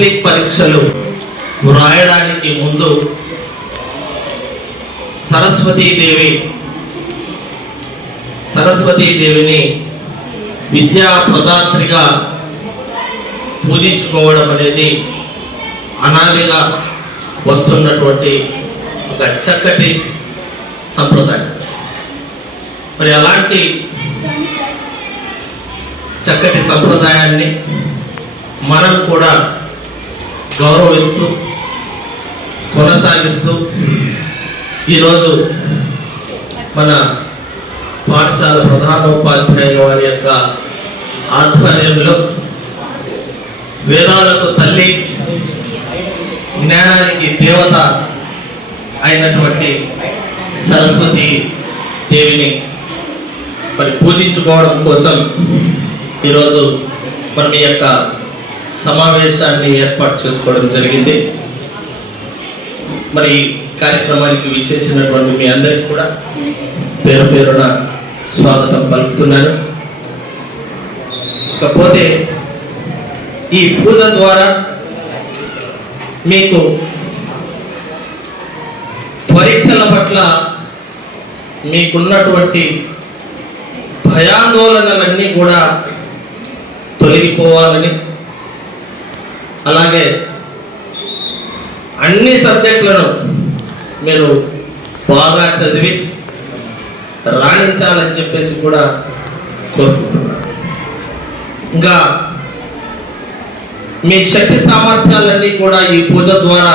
Public పరీక్షలు వ్రాయడానికి ముందు సరస్వతీదేవిని విద్యా ప్రదాత్రిగా పూజించుకోవడం అనేది అనాదిగా వస్తున్నటువంటి ఒక చక్కటి సంప్రదాయం. మరి అలాంటి చక్కటి సంప్రదాయాన్ని మనం కూడా గౌరవిస్తూ కొనసాగిస్తూ ఈరోజు మన పాఠశాల ప్రధానోపాధ్యాయుల వారి యొక్క ఆధ్వర్యంలో వేదాలకు తల్లి, జ్ఞానానికి దేవత అయినటువంటి సరస్వతి దేవిని మరి పూజించుకోవడం కోసం ఈరోజు మన యొక్క సమావేశాన్ని ఏర్పాటు చేసుకోవడం జరిగింది. మరి కార్యక్రమానికి విచ్చేసినటువంటి మీ అందరికీ కూడా పేరు పేరున స్వాగతం పలుకుతున్నాను. ఇకపోతే ఈ పూజ ద్వారా మీకు పరీక్షల పట్ల మీకున్నటువంటి భయాందోళనలన్నీ కూడా తొలగిపోవాలని, అలాగే అన్ని సబ్జెక్టులను మీరు బాగా చదివి రాణించాలని చెప్పేసి కూడా కోరుకుంటున్నాను. ఇంకా మీ శక్తి సామర్థ్యాలన్నీ కూడా ఈ పూజ ద్వారా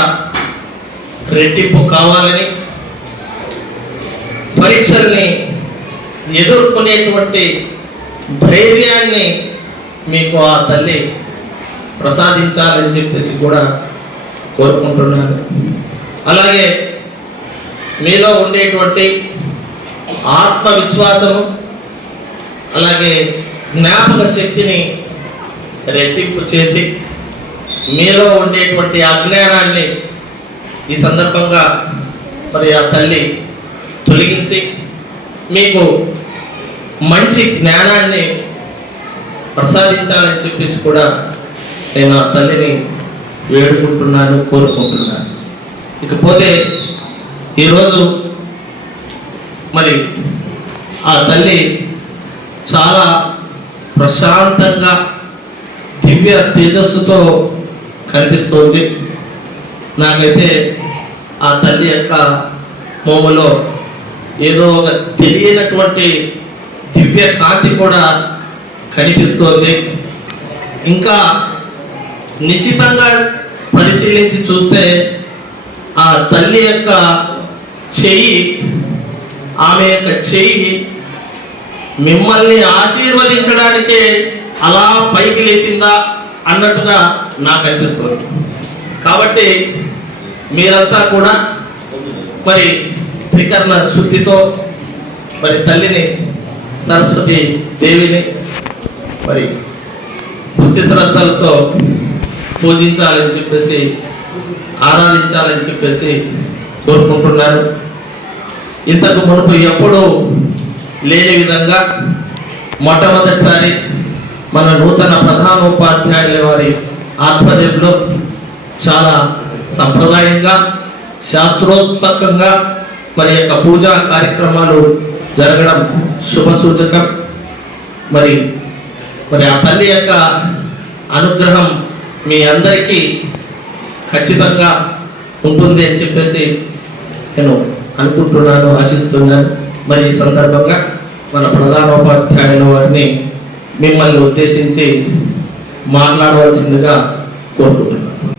రెట్టింపు కావాలని, పరీక్షల్ని ఎదుర్కొనేటువంటి ధైర్యాన్ని మీకు ఆ తల్లి ప్రసాదించాలని చెప్పేసి కూడా కోరుకుంటున్నాను. అలాగే మీలో ఉండేటువంటి ఆత్మవిశ్వాసము, అలాగే జ్ఞాపక శక్తిని రెట్టింపు చేసి మీలో ఉండేటువంటి అజ్ఞానాన్ని ఈ సందర్భంగా మరి ఆ తల్లి తొలగించి మీకు మంచి జ్ఞానాన్ని ప్రసాదించాలని చెప్పేసి కూడా నేను ఆ తల్లిని వేడుకుంటున్నాను, కోరుకుంటున్నాను. ఇకపోతే ఈరోజు మరి ఆ తల్లి చాలా ప్రశాంతంగా దివ్య తేజస్సుతో కనిపిస్తుంది. నాకైతే ఆ తల్లి యొక్క మోములో ఏదో ఒక తెలియనటువంటి దివ్య కాంతి కూడా కనిపిస్తోంది. ఇంకా నిశితంగా పరిశీలించి చూస్తే ఆ తల్లి యొక్క చెయ్యి, ఆమె యొక్క చెయ్యి మిమ్మల్ని ఆశీర్వదించడానికే అలా పైకి లేచిందా అన్నట్టుగా నాకు అనిపిస్తుంది. కాబట్టి మీరంతా కూడా మరి త్రికరణ శుద్ధితో మరి తల్లిని, సరస్వతి దేవిని మరి భక్తి శ్రద్ధలతో పూజించాలని చెప్పేసి, ఆరాధించాలని చెప్పేసి కోరుకుంటున్నాను. ఇంతకు మునుపు ఎప్పుడూ లేని విధంగా మొట్టమొదటిసారి మన నూతన ప్రధానోపాధ్యాయుల వారి ఆధ్వర్యంలో చాలా సంప్రదాయంగా, శాస్త్రోత్మకంగా మరి యొక్క పూజా కార్యక్రమాలు జరగడం శుభ సూచకం. మరి ఆ తల్లి యొక్క అనుగ్రహం మీ అందరికీ ఖచ్చితంగా ఉంటుంది అని చెప్పేసి నేను అనుకుంటున్నాను, ఆశిస్తున్నాను. మరి ఈ సందర్భంగా మన ప్రధానోపాధ్యాయుల వారిని మిమ్మల్ని ఉద్దేశించి మాట్లాడవలసిందిగా కోరుకుంటున్నాను.